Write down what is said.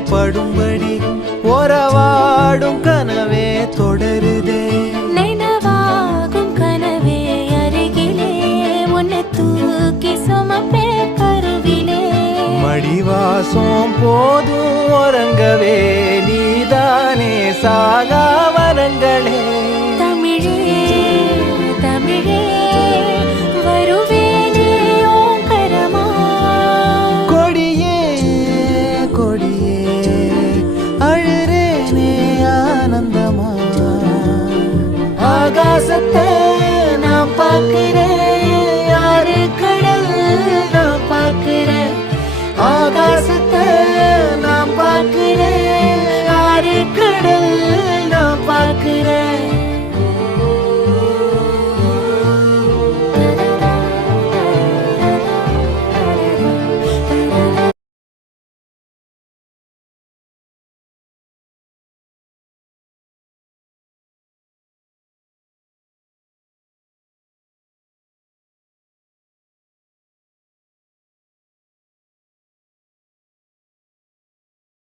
படும்படி உறவாடும் கனவே தொடருதே. நினைவாகும் கனவே அருகிலே உன்னை தூக்கி சுமப்பே கருவிலே. மடிவாசம் போதும் உறங்கவே நீதானே சாகா வரங்களே.